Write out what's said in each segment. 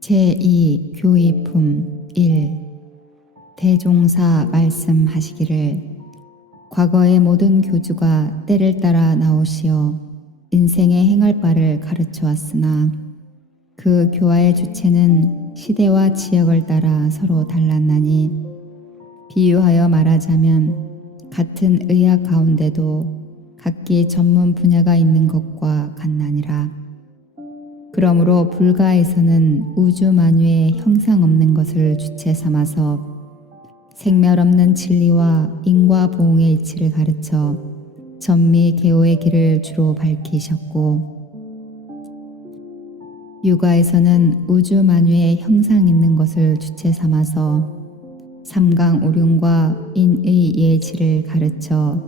제2교의품 1. 대종사 말씀하시기를 과거의 모든 교주가 때를 따라 나오시어 인생의 행할 바를 가르쳐 왔으나 그 교화의 주체는 시대와 지역을 따라 서로 달랐나니 비유하여 말하자면 같은 의학 가운데도 각기 전문 분야가 있는 것과 같나니라. 그러므로 불가에서는 우주 만유의 형상 없는 것을 주체 삼아서 생멸 없는 진리와 인과 보응의 이치를 가르쳐 전미 개호의 길을 주로 밝히셨고, 유가에서는 우주 만유의 형상 있는 것을 주체 삼아서 삼강 오륜과 인의 예지를 가르쳐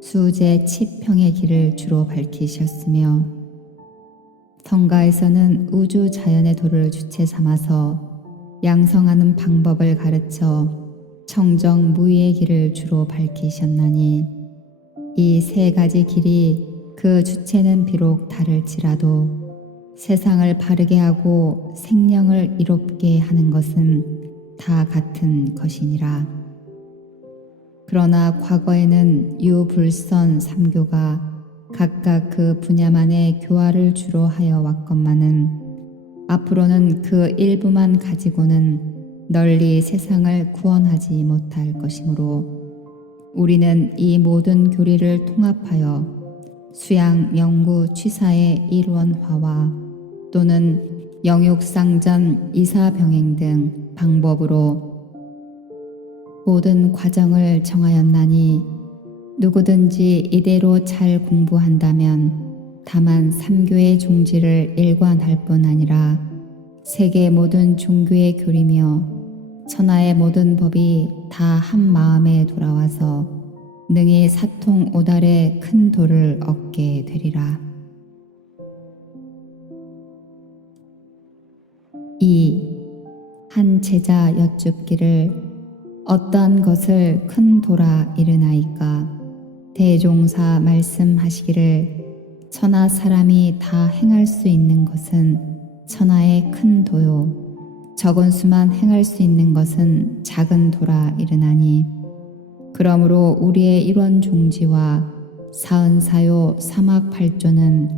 수제 치평의 길을 주로 밝히셨으며, 성가에서는 우주 자연의 도를 주체 삼아서 양성하는 방법을 가르쳐 청정 무의의 길을 주로 밝히셨나니, 이 세 가지 길이 그 주체는 비록 다를지라도 세상을 바르게 하고 생명을 이롭게 하는 것은 다 같은 것이니라. 그러나 과거에는 유불선 삼교가 각각 그 분야만의 교화를 주로 하여 왔건만은 앞으로는 그 일부만 가지고는 널리 세상을 구원하지 못할 것이므로 우리는 이 모든 교리를 통합하여 수양, 영구, 취사의 일원화와 또는 영육상전, 이사병행 등 방법으로 모든 과정을 정하였나니, 누구든지 이대로 잘 공부한다면 다만 삼교의 종지를 일관할 뿐 아니라 세계 모든 종교의 교리며 천하의 모든 법이 다 한 마음에 돌아와서 능히 사통 오달의 큰 도를 얻게 되리라. 2. 한 제자 여쭙기를 어떠한 것을 큰 도라 이르나이까? 대종사 말씀하시기를 천하 사람이 다 행할 수 있는 것은 천하의 큰 도요, 적은 수만 행할 수 있는 것은 작은 도라 이르나니, 그러므로 우리의 일원 종지와 사은사요 사막팔조는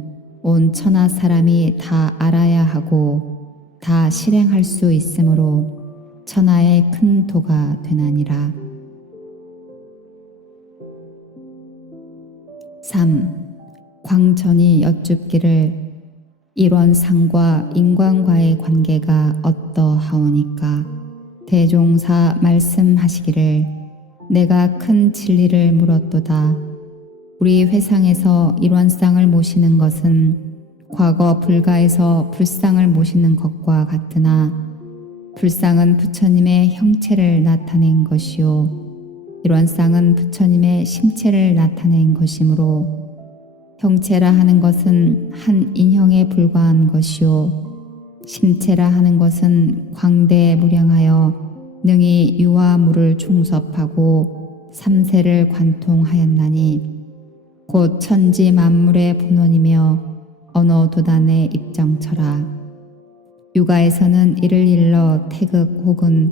온 천하 사람이 다 알아야 하고 다 실행할 수 있으므로 천하의 큰 도가 되나니라. 3. 광천이 여쭙기를 일원상과 인광과의 관계가 어떠하오니까? 대종사 말씀하시기를 내가 큰 진리를 물었도다. 우리 회상에서 일원상을 모시는 것은 과거 불가에서 불상을 모시는 것과 같으나, 불상은 부처님의 형체를 나타낸 것이요, 일원상은 부처님의 심체를 나타낸 것이므로 형체라 하는 것은 한 인형에 불과한 것이요, 심체라 하는 것은 광대무량하여 능히 유와 물을 총섭하고 삼세를 관통하였나니, 곧 천지 만물의 본원이며 언어 도단의 입정처라. 유가에서는 이를 일러 태극 혹은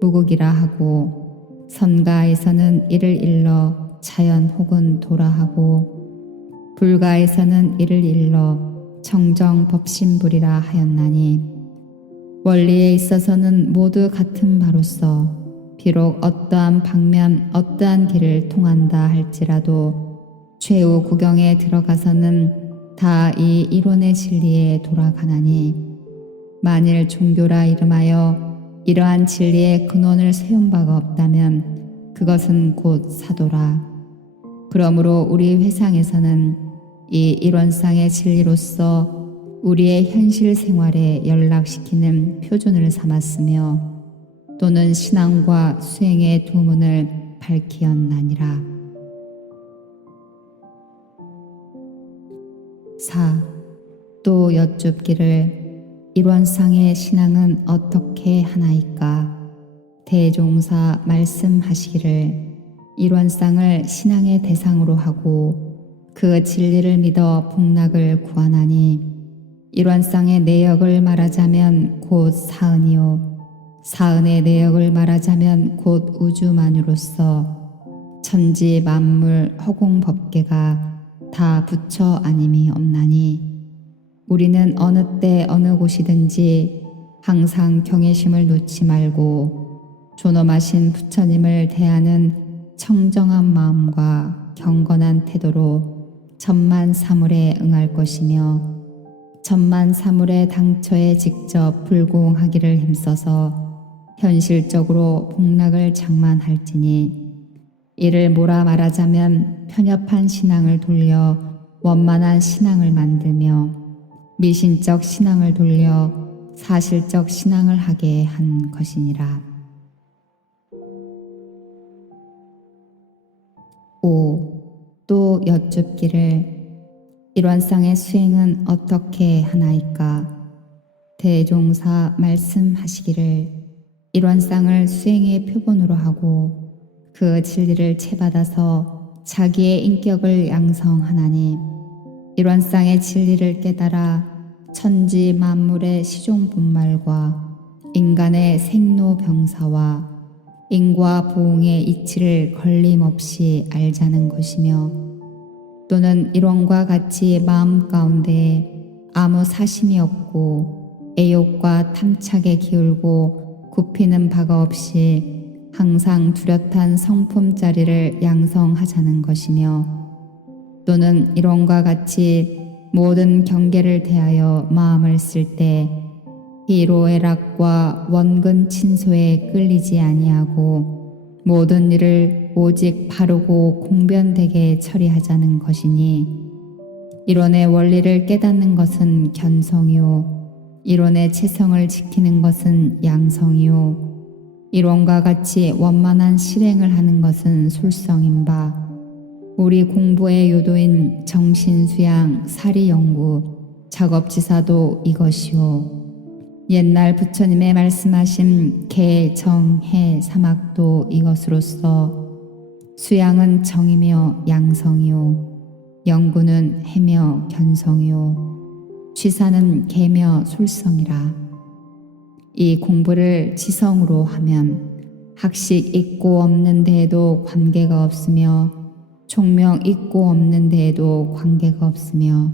무극이라 하고, 선가에서는 이를 일러 자연 혹은 도라 하고, 불가에서는 이를 일러 청정 법신불이라 하였나니, 원리에 있어서는 모두 같은 바로서 비록 어떠한 방면 어떠한 길을 통한다 할지라도 최후 구경에 들어가서는 다 이 이론의 진리에 돌아가나니, 만일 종교라 이름하여 이러한 진리의 근원을 세운 바가 없다면 그것은 곧 사도라. 그러므로 우리 회상에서는 이 일원상의 진리로서 우리의 현실 생활에 연락시키는 표준을 삼았으며, 또는 신앙과 수행의 도문을 밝히었나니라. 4. 또 여쭙기를 일원상의 신앙은 어떻게 하나이까? 대종사 말씀하시기를 일원상을 신앙의 대상으로 하고 그 진리를 믿어 복락을 구하나니, 일원상의 내역을 말하자면 곧 사은이요 사은의 내역을 말하자면 곧 우주만유로서 천지 만물 허공 법계가 다 부처 아님이 없나니 우리는 어느 때 어느 곳이든지 항상 경외심을 놓지 말고 존엄하신 부처님을 대하는 청정한 마음과 경건한 태도로 천만사물에 응할 것이며 천만사물의 당처에 직접 불공하기를 힘써서 현실적으로 복락을 장만할지니 이를 뭐라 말하자면 편협한 신앙을 돌려 원만한 신앙을 만들며 미신적 신앙을 돌려 사실적 신앙을 하게 한 것이니라. 5. 또 여쭙기를 일원상의 수행은 어떻게 하나이까? 대종사 말씀하시기를 일원상을 수행의 표본으로 하고 그 진리를 채받아서 자기의 인격을 양성하나니 일원상의 진리를 깨달아 천지 만물의 시종분말과 인간의 생로병사와 인과 보응의 이치를 걸림없이 알자는 것이며 또는 일원과 같이 마음 가운데 아무 사심이 없고 애욕과 탐착에 기울고 굽히는 바가 없이 항상 뚜렷한 성품자리를 양성하자는 것이며 또는 일원과 같이 모든 경계를 대하여 마음을 쓸 때 희로애락과 원근 친소에 끌리지 아니하고 모든 일을 오직 바르고 공변되게 처리하자는 것이니 일원의 원리를 깨닫는 것은 견성이요 일원의 체성을 지키는 것은 양성이요 일원과 같이 원만한 실행을 하는 것은 술성인 바 우리 공부의 요도인 정신수양 사리연구 작업지사도 이것이요 옛날 부처님의 말씀하신 개, 정, 해, 사막도 이것으로서 수양은 정이며 양성이요 연구는 해며 견성이요 취사는 개며 솔성이라. 이 공부를 지성으로 하면 학식 있고 없는 데에도 관계가 없으며 총명 있고 없는 데에도 관계가 없으며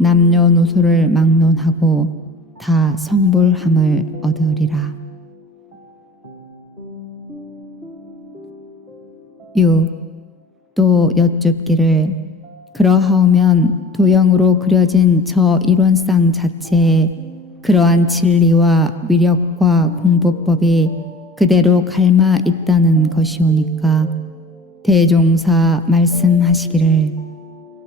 남녀노소를 막론하고 다 성불함을 얻으리라. 6. 또 여쭙기를 그러하오면 도형으로 그려진 저 일원상 자체에 그러한 진리와 위력과 공부법이 그대로 갈마 있다는 것이오니까 대종사 말씀하시기를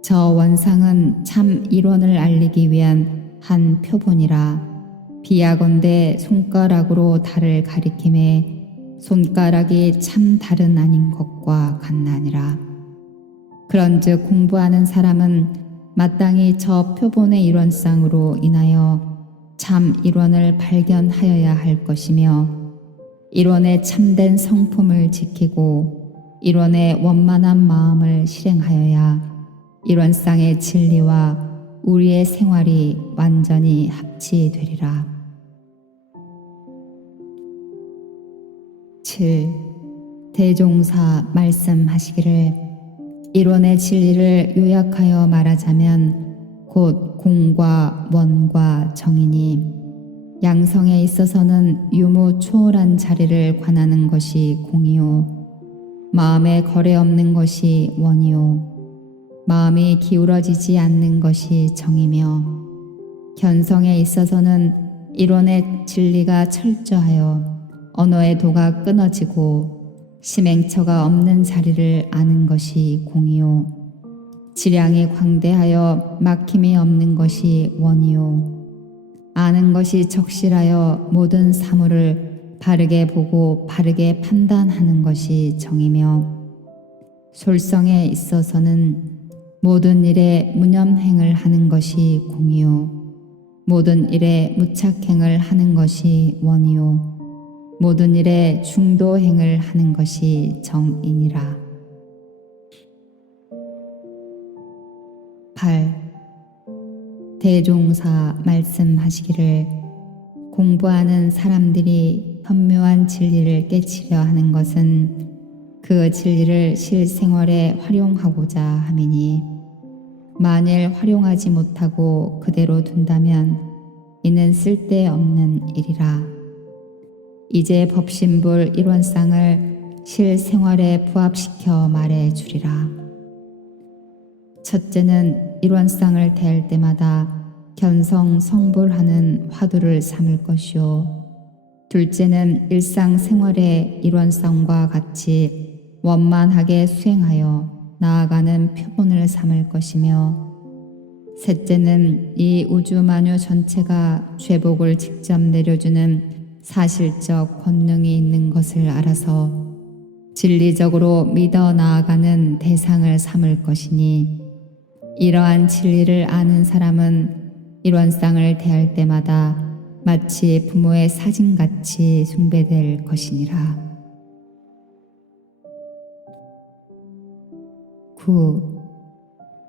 저 원상은 참 일원을 알리기 위한 한 표본이라. 비하건대 손가락으로 달을 가리킴에 손가락이 참 달은 아닌 것과 같나니라. 그런즉 공부하는 사람은 마땅히 저 표본의 일원상으로 인하여 참 일원을 발견하여야 할 것이며 일원의 참된 성품을 지키고 일원의 원만한 마음을 실행하여야 일원상의 진리와 우리의 생활이 완전히 합치되리라. 7. 대종사 말씀하시기를 일원의 진리를 요약하여 말하자면 곧 공과 원과 정이니 양성에 있어서는 유무 초월한 자리를 관하는 것이 공이요 마음에 거래 없는 것이 원이요 마음이 기울어지지 않는 것이 정이며 견성에 있어서는 일원의 진리가 철저하여 언어의 도가 끊어지고 심행처가 없는 자리를 아는 것이 공이요 지량이 광대하여 막힘이 없는 것이 원이요 아는 것이 적실하여 모든 사물을 바르게 보고 바르게 판단하는 것이 정이며 솔성에 있어서는 모든 일에 무념행을 하는 것이 공이요 모든 일에 무착행을 하는 것이 원이요 모든 일에 중도행을 하는 것이 정이니라. 8. 대종사 말씀하시기를 공부하는 사람들이 현묘한 진리를 깨치려 하는 것은 그 진리를 실생활에 활용하고자 함이니 만일 활용하지 못하고 그대로 둔다면 이는 쓸데없는 일이라. 이제 법신불 일원상을 실생활에 부합시켜 말해 주리라. 첫째는 일원상을 대할 때마다 견성성불하는 화두를 삼을 것이요. 둘째는 일상생활의 일원상과 같이 원만하게 수행하여 나아가는 표본을 삼을 것이며, 셋째는 이 우주만유 전체가 죄복을 직접 내려주는 사실적 권능이 있는 것을 알아서 진리적으로 믿어 나아가는 대상을 삼을 것이니, 이러한 진리를 아는 사람은 일원상을 대할 때마다 마치 부모의 사진같이 숭배될 것이니라. 9.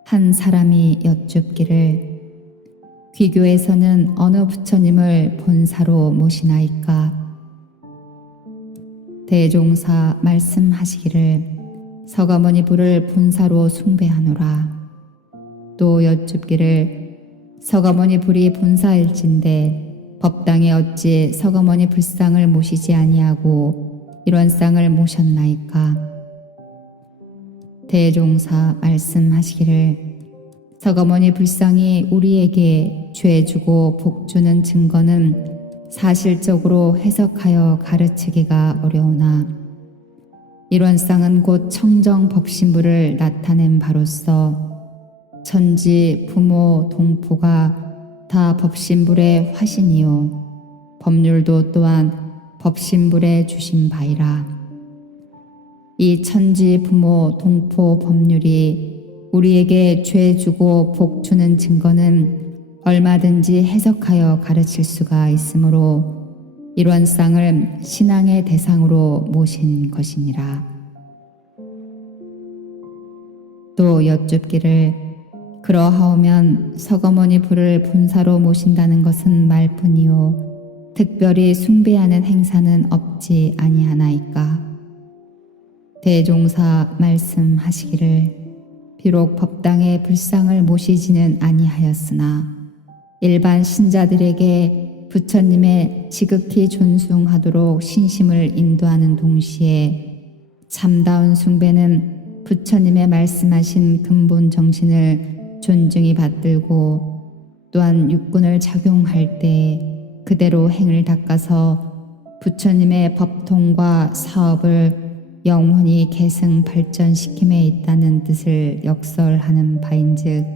한 사람이 여쭙기를 귀교에서는 어느 부처님을 본사로 모시나이까? 대종사 말씀하시기를 서가모니 부를 본사로 숭배하노라. 또 여쭙기를 서가모니 불이 본사일진데 법당에 어찌 서가모니 불상을 모시지 아니하고 일원상을 모셨나이까? 대종사 말씀하시기를 서가모니 불상이 우리에게 죄 주고 복 주는 증거는 사실적으로 해석하여 가르치기가 어려우나 일원상은 곧 청정 법신부를 나타낸 바로서 천지 부모 동포가 다 법신불의 화신이요 법률도 또한 법신불에 주신 바이라. 이 천지 부모 동포 법률이 우리에게 죄 주고 복 주는 증거는 얼마든지 해석하여 가르칠 수가 있으므로 일원상을 신앙의 대상으로 모신 것이니라. 또 여쭙기를 그러하오면 서가모니 불을 본사로 모신다는 것은 말뿐이요 특별히 숭배하는 행사는 없지 아니하나이까? 대종사 말씀하시기를 비록 법당에 불상을 모시지는 아니하였으나 일반 신자들에게 부처님의 지극히 존숭하도록 신심을 인도하는 동시에 참다운 숭배는 부처님의 말씀하신 근본 정신을 존중히 받들고 또한 육군을 작용할 때 그대로 행을 닦아서 부처님의 법통과 사업을 영원히 계승 발전시킴에 있다는 뜻을 역설하는 바인즉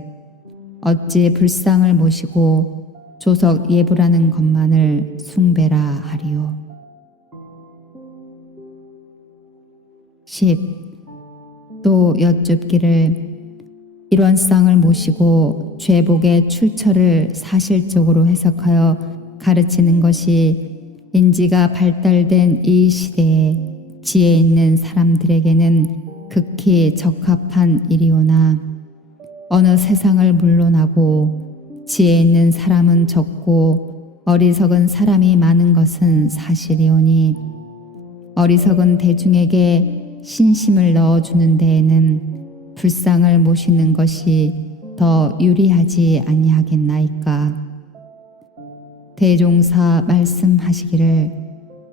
어찌 불상을 모시고 조석 예불하는 것만을 숭배라 하리요. 10. 또 여쭙기를 일원상을 모시고 죄복의 출처를 사실적으로 해석하여 가르치는 것이 인지가 발달된 이 시대에 지혜 있는 사람들에게는 극히 적합한 일이오나 어느 세상을 물론하고 지혜 있는 사람은 적고 어리석은 사람이 많은 것은 사실이오니 어리석은 대중에게 신심을 넣어주는 데에는 불상을 모시는 것이 더 유리하지 아니하겠나이까? 대종사 말씀하시기를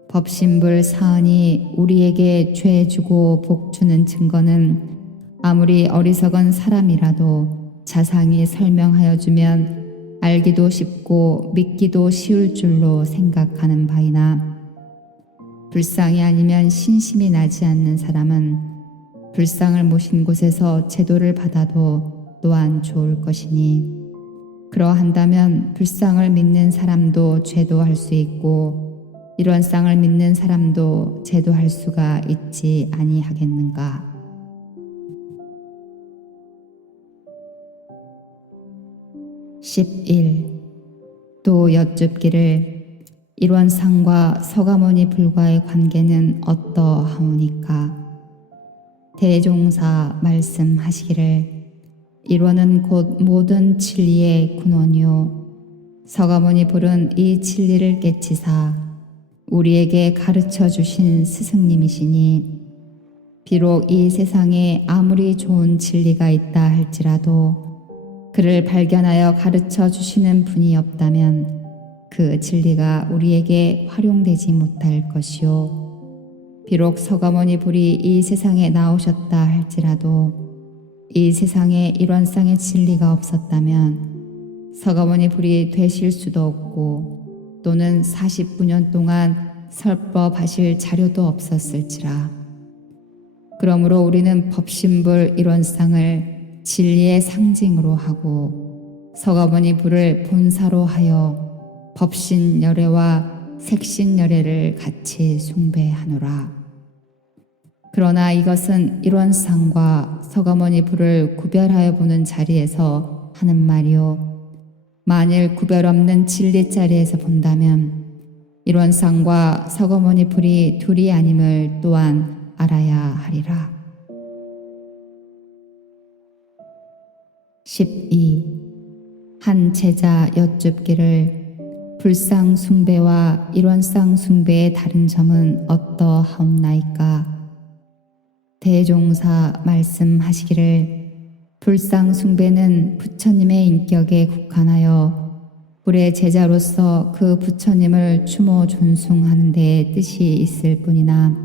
법신불 사언이 우리에게 죄 주고 복 주는 증거는 아무리 어리석은 사람이라도 자상히 설명하여 주면 알기도 쉽고 믿기도 쉬울 줄로 생각하는 바이나 불상이 아니면 신심이 나지 않는 사람은 불상을 모신 곳에서 제도를 받아도 또한 좋을 것이니 그러한다면 불상을 믿는 사람도 제도할 수 있고 일원상을 믿는 사람도 제도할 수가 있지 아니하겠는가? 11. 또 여쭙기를 일원상과 서가모니 불과의 관계는 어떠하오니까? 대종사 말씀하시기를 일원은 곧 모든 진리의 근원이요 서가모니 불은 이 진리를 깨치사 우리에게 가르쳐 주신 스승님이시니 비록 이 세상에 아무리 좋은 진리가 있다 할지라도 그를 발견하여 가르쳐 주시는 분이 없다면 그 진리가 우리에게 활용되지 못할 것이요 비록 서가모니 불이 이 세상에 나오셨다 할지라도 이 세상에 일원상의 진리가 없었다면 서가모니 불이 되실 수도 없고 또는 49년 동안 설법하실 자료도 없었을지라. 그러므로 우리는 법신불 일원상을 진리의 상징으로 하고 서가모니 불을 본사로 하여 법신열애와 색신열애를 같이 숭배하노라. 그러나 이것은 일원상과 서가모니 불을 구별하여 보는 자리에서 하는 말이요 만일 구별 없는 진리 자리에서 본다면 일원상과 서가모니 불이 둘이 아님을 또한 알아야 하리라. 12. 한 제자 여쭙기를 불상 숭배와 일원상 숭배의 다른 점은 어떠하옵나이까? 대종사 말씀하시기를 불상 숭배는 부처님의 인격에 국한하여 불의 제자로서 그 부처님을 추모 존숭하는 데 뜻이 있을 뿐이나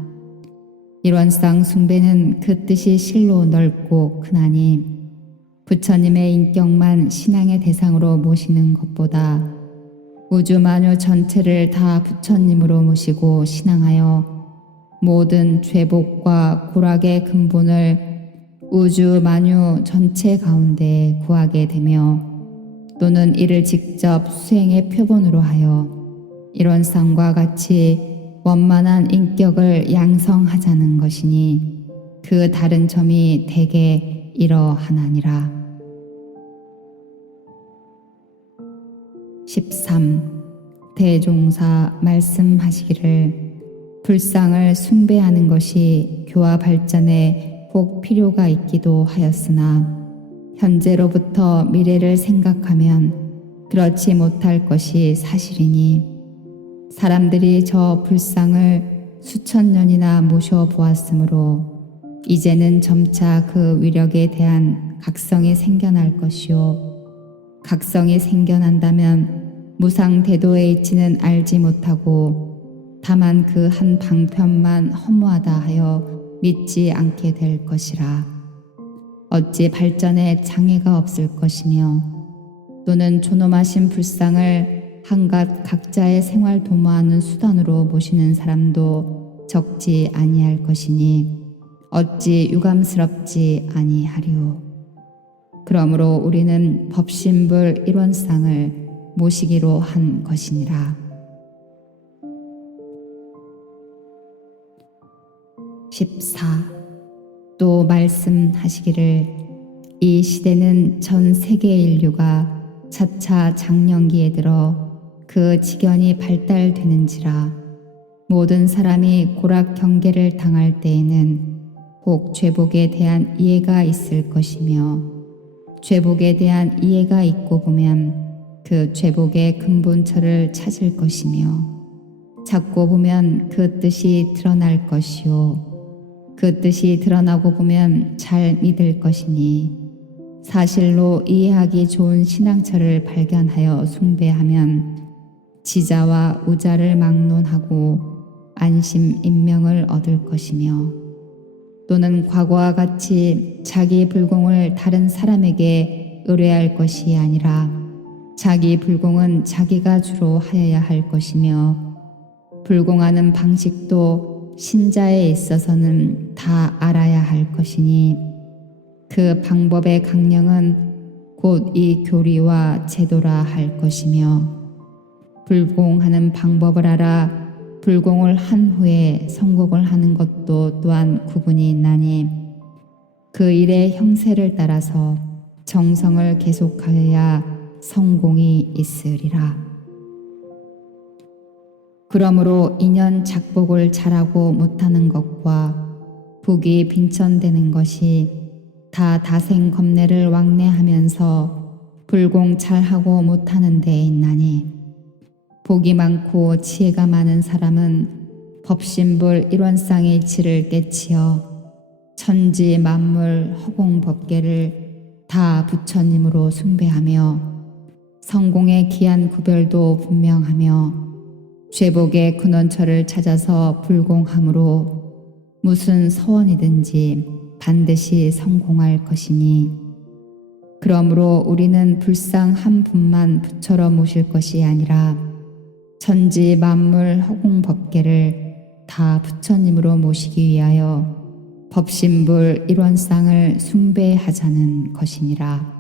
일원상 숭배는 그 뜻이 실로 넓고 크나니 부처님의 인격만 신앙의 대상으로 모시는 것보다 우주 만유 전체를 다 부처님으로 모시고 신앙하여 모든 죄복과 고락의 근본을 우주 만유 전체 가운데 구하게 되며 또는 이를 직접 수행의 표본으로 하여 일원상과 같이 원만한 인격을 양성하자는 것이니 그 다른 점이 대개 이러하나니라. 13. 대종사 말씀하시기를 불상을 숭배하는 것이 교화 발전에 꼭 필요가 있기도 하였으나 현재로부터 미래를 생각하면 그렇지 못할 것이 사실이니 사람들이 저 불상을 수천 년이나 모셔보았으므로 이제는 점차 그 위력에 대한 각성이 생겨날 것이요 각성이 생겨난다면 무상대도에 있지는 알지 못하고 다만 그 한 방편만 허무하다 하여 믿지 않게 될 것이라. 어찌 발전에 장애가 없을 것이며 또는 존엄하신 불상을 한갓 각자의 생활 도모하는 수단으로 모시는 사람도 적지 아니할 것이니 어찌 유감스럽지 아니하리오. 그러므로 우리는 법신불 일원상을 모시기로 한 것이니라. 14. 또 말씀하시기를 이 시대는 전 세계 인류가 차차 장년기에 들어 그 지견이 발달되는지라 모든 사람이 고락 경계를 당할 때에는 혹 죄복에 대한 이해가 있을 것이며 죄복에 대한 이해가 있고 보면 그 죄복의 근본처를 찾을 것이며 찾고 보면 그 뜻이 드러날 것이요 그 뜻이 드러나고 보면 잘 믿을 것이니 사실로 이해하기 좋은 신앙처를 발견하여 숭배하면 지자와 우자를 막론하고 안심 인명을 얻을 것이며 또는 과거와 같이 자기 불공을 다른 사람에게 의뢰할 것이 아니라 자기 불공은 자기가 주로 하여야 할 것이며 불공하는 방식도 신자에 있어서는 다 알아야 할 것이니 그 방법의 강령은 곧 이 교리와 제도라 할 것이며 불공하는 방법을 알아 불공을 한 후에 성공을 하는 것도 또한 구분이 있나니 그 일의 형세를 따라서 정성을 계속하여야 성공이 있으리라. 그러므로 인연 작복을 잘하고 못하는 것과 복이 빈천되는 것이 다 다생 겁내를 왕래하면서 불공 잘하고 못하는 데에 있나니 복이 많고 지혜가 많은 사람은 법신불 일원상의 이치를 깨치어 천지 만물 허공 법계를 다 부처님으로 숭배하며 성공의 기한 구별도 분명하며 죄복의 근원처를 찾아서 불공함으로 무슨 서원이든지 반드시 성공할 것이니 그러므로 우리는 불상 한 분만 부처로 모실 것이 아니라 천지 만물 허공 법계를 다 부처님으로 모시기 위하여 법신불 일원상을 숭배하자는 것이니라.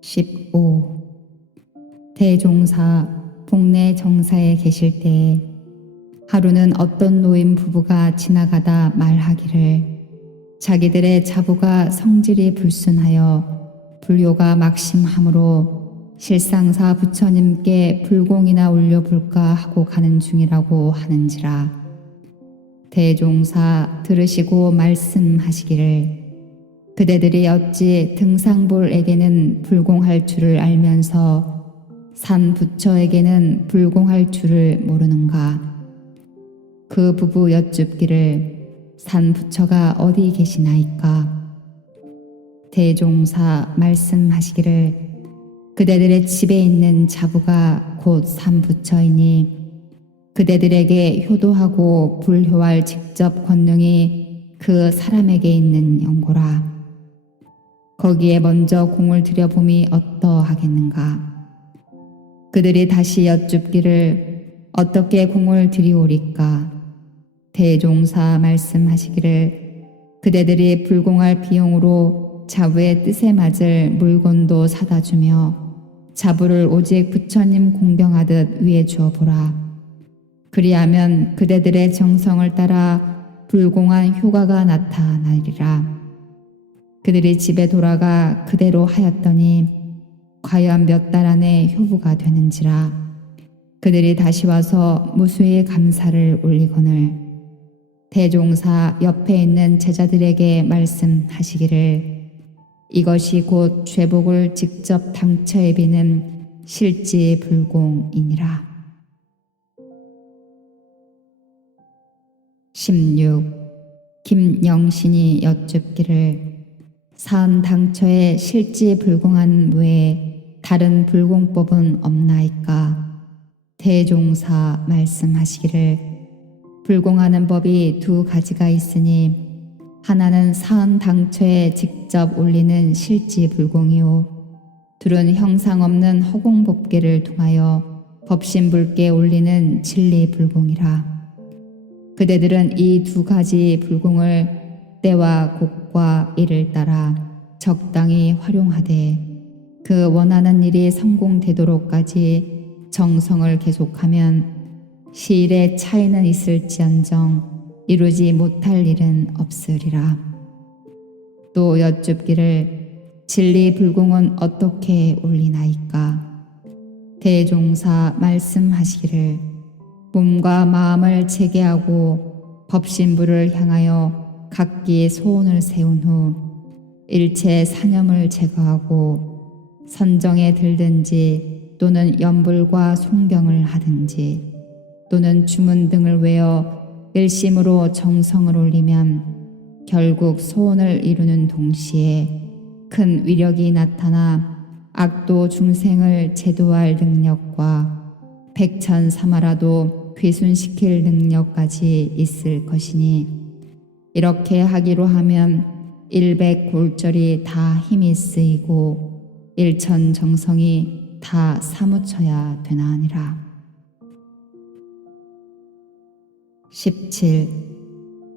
15. 대종사 복내 정사에 계실 때에 하루는 어떤 노인 부부가 지나가다 말하기를 자기들의 자부가 성질이 불순하여 불효가 막심함으로 실상사 부처님께 불공이나 올려볼까 하고 가는 중이라고 하는지라. 대종사 들으시고 말씀하시기를 그대들이 어찌 등상불에게는 불공할 줄을 알면서 산 부처에게는 불공할 줄을 모르는가. 그 부부 여쭙기를 산 부처가 어디 계시나이까. 대종사 말씀하시기를 그대들의 집에 있는 자부가 곧 산 부처이니 그대들에게 효도하고 불효할 직접 권능이 그 사람에게 있는 연고라. 거기에 먼저 공을 들여봄이 어떠하겠는가. 그들이 다시 여쭙기를 어떻게 공을 들이오리까. 대종사 말씀하시기를 그대들이 불공할 비용으로 자부의 뜻에 맞을 물건도 사다 주며 자부를 오직 부처님 공경하듯 위해 주어 보라. 그리하면 그대들의 정성을 따라 불공한 효과가 나타나리라. 그들이 집에 돌아가 그대로 하였더니 과연 몇 달 안에 효부가 되는지라. 그들이 다시 와서 무수히 감사를 올리거늘 대종사 옆에 있는 제자들에게 말씀하시기를 이것이 곧 죄복을 직접 당처에 비는 실지불공이니라. 16. 김영신이 여쭙기를 사은 당처에 실지불공한 외에 다른 불공법은 없나이까. 대종사 말씀하시기를 불공하는 법이 두 가지가 있으니 하나는 사은 당처에 직접 올리는 실지불공이요 둘은 형상 없는 허공법계를 통하여 법신불께 올리는 진리불공이라. 그대들은 이 두 가지 불공을 때와 곡과 일을 따라 적당히 활용하되 그 원하는 일이 성공되도록까지 정성을 계속하면 시일의 차이는 있을지언정 이루지 못할 일은 없으리라. 또 여쭙기를 진리불공은 어떻게 올리나이까. 대종사 말씀하시기를 몸과 마음을 체계하고 법신부를 향하여 각기 소원을 세운 후 일체 사념을 제거하고 선정에 들든지 또는 연불과 송병을 하든지 또는 주문 등을 외워 일심으로 정성을 올리면 결국 소원을 이루는 동시에 큰 위력이 나타나 악도 중생을 제도할 능력과 백천사마라도 귀순시킬 능력까지 있을 것이니 이렇게 하기로 하면 일백골절이 다 힘이 쓰이고 일천정성이 다 사무쳐야 되나니라. 17.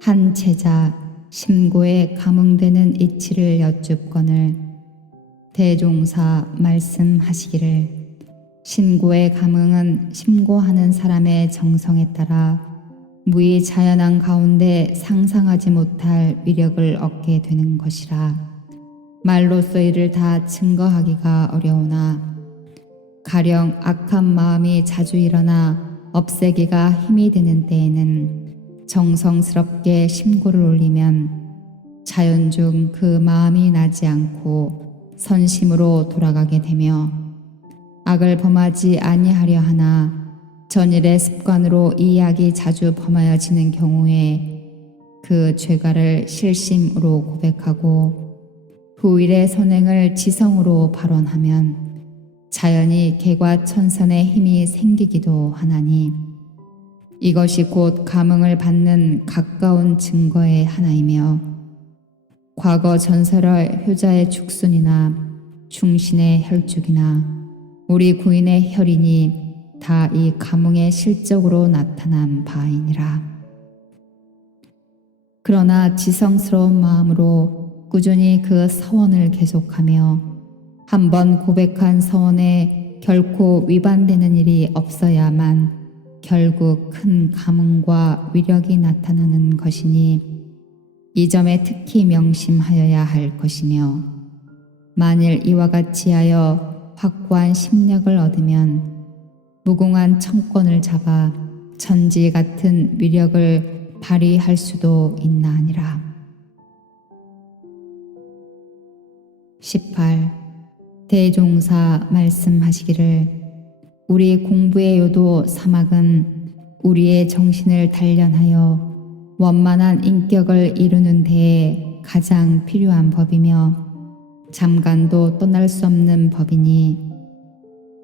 한 제자 심고에 감흥되는 이치를 여쭙거늘 대종사 말씀하시기를 신고의 감흥은 심고하는 사람의 정성에 따라 무의 자연한 가운데 상상하지 못할 위력을 얻게 되는 것이라. 말로써 이를 다 증거하기가 어려우나 가령 악한 마음이 자주 일어나 없애기가 힘이 드는 때에는 정성스럽게 심고를 올리면 자연 중 그 마음이 나지 않고 선심으로 돌아가게 되며 악을 범하지 아니하려 하나 전일의 습관으로 이 악이 자주 범하여지는 경우에 그 죄가를 실심으로 고백하고 후일의 선행을 지성으로 발언하면 자연히 개과천선의 힘이 생기기도 하나니 이것이 곧 감흥을 받는 가까운 증거의 하나이며 과거 전설의 효자의 죽순이나 충신의 혈죽이나 우리 구인의 혈인이 다 이 감흥의 실적으로 나타난 바이니라. 그러나 지성스러운 마음으로 꾸준히 그 서원을 계속하며 한번 고백한 서원에 결코 위반되는 일이 없어야만 결국 큰 감흥과 위력이 나타나는 것이니 이 점에 특히 명심하여야 할 것이며 만일 이와 같이 하여 확고한 심력을 얻으면 무궁한 청권을 잡아 천지 같은 위력을 발휘할 수도 있나니라. 18. 대종사 말씀하시기를 우리 공부의 요도 사막은 우리의 정신을 단련하여 원만한 인격을 이루는 데에 가장 필요한 법이며 잠깐도 떠날 수 없는 법이니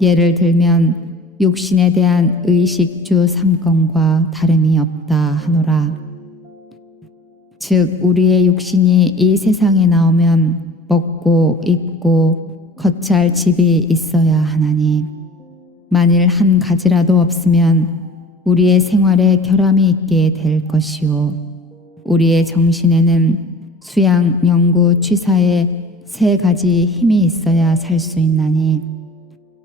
예를 들면 육신에 대한 의식주 삼건과 다름이 없다 하노라. 즉 우리의 육신이 이 세상에 나오면 먹고 입고 거처할 집이 있어야 하나니 만일 한 가지라도 없으면 우리의 생활에 결함이 있게 될 것이요 우리의 정신에는 수양, 영구, 취사의 세 가지 힘이 있어야 살 수 있나니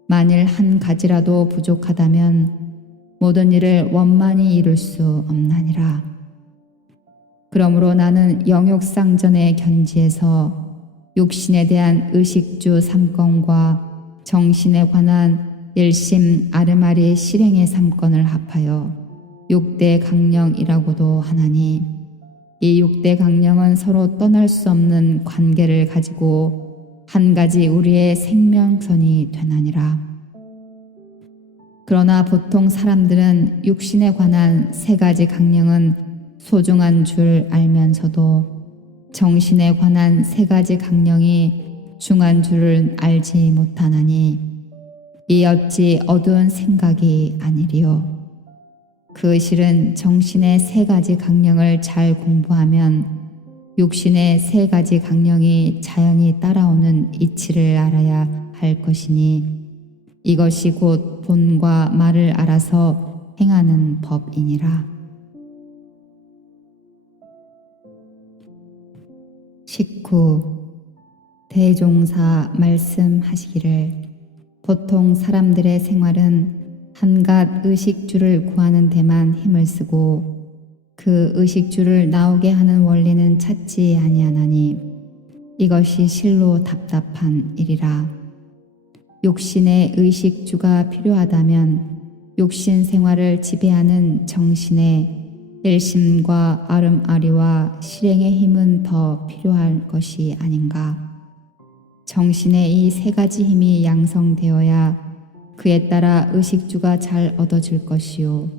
만일 한 가지라도 부족하다면 모든 일을 원만히 이룰 수 없나니라. 그러므로 나는 영욕상전의 견지에서 육신에 대한 의식주 삼건과 정신에 관한 일심 아르마리 실행의 삼건을 합하여 육대 강령이라고도 하나니 이 육대 강령은 서로 떠날 수 없는 관계를 가지고 한 가지 우리의 생명선이 되나니라. 그러나 보통 사람들은 육신에 관한 세 가지 강령은 소중한 줄 알면서도 정신에 관한 세 가지 강령이 중한 줄을 알지 못하나니 이 어찌 어두운 생각이 아니리요. 그 실은 정신의 세 가지 강령을 잘 공부하면 육신의 세 가지 강령이 자연히 따라오는 이치를 알아야 할 것이니 이것이 곧 본과 말을 알아서 행하는 법이니라. 19. 대종사 말씀하시기를 보통 사람들의 생활은 한갓 의식주를 구하는 데만 힘을 쓰고 그 의식주를 나오게 하는 원리는 찾지 아니하나니 이것이 실로 답답한 일이라. 육신의 의식주가 필요하다면 육신 생활을 지배하는 정신의 일심과 아름아리와 실행의 힘은 더 필요할 것이 아닌가. 정신의 이 세 가지 힘이 양성되어야 그에 따라 의식주가 잘 얻어질 것이요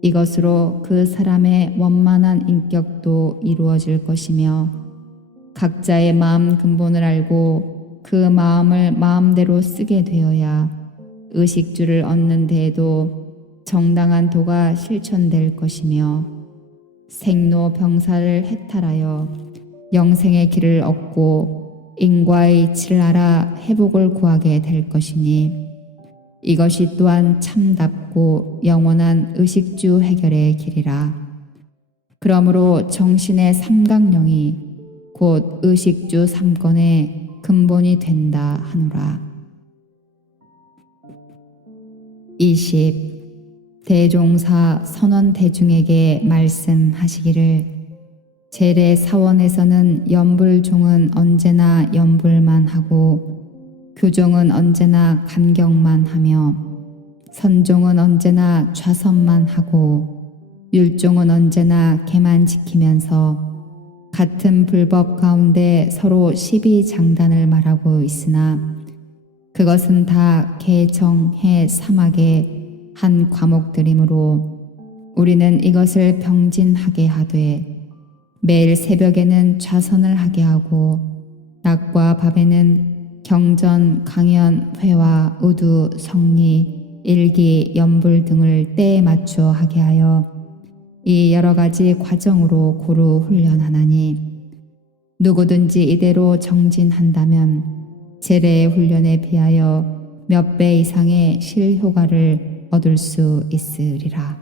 이것으로 그 사람의 원만한 인격도 이루어질 것이며 각자의 마음 근본을 알고 그 마음을 마음대로 쓰게 되어야 의식주를 얻는 데에도 정당한 도가 실천될 것이며 생로병사를 해탈하여 영생의 길을 얻고 인과의 이치를 알아 회복을 구하게 될 것이니 이것이 또한 참답고 영원한 의식주 해결의 길이라. 그러므로 정신의 삼강령이 곧 의식주 삼건의 근본이 된다 하노라. 20. 대종사 선원 대중에게 말씀하시기를 제례 사원에서는 연불종은 언제나 연불만 하고 교종은 언제나 간경만 하며 선종은 언제나 좌선만 하고 율종은 언제나 개만 지키면서 같은 불법 가운데 서로 시비 장단을 말하고 있으나 그것은 다 개정해 사막의 한 과목들이므로 우리는 이것을 병진하게 하되 매일 새벽에는 좌선을 하게 하고 낮과 밤에는 경전, 강연, 회화, 우두, 성리, 일기, 연불 등을 때에 맞추어 하게 하여 이 여러 가지 과정으로 고루 훈련하나니 누구든지 이대로 정진한다면 제례의 훈련에 비하여 몇 배 이상의 실효과를 얻을 수 있으리라.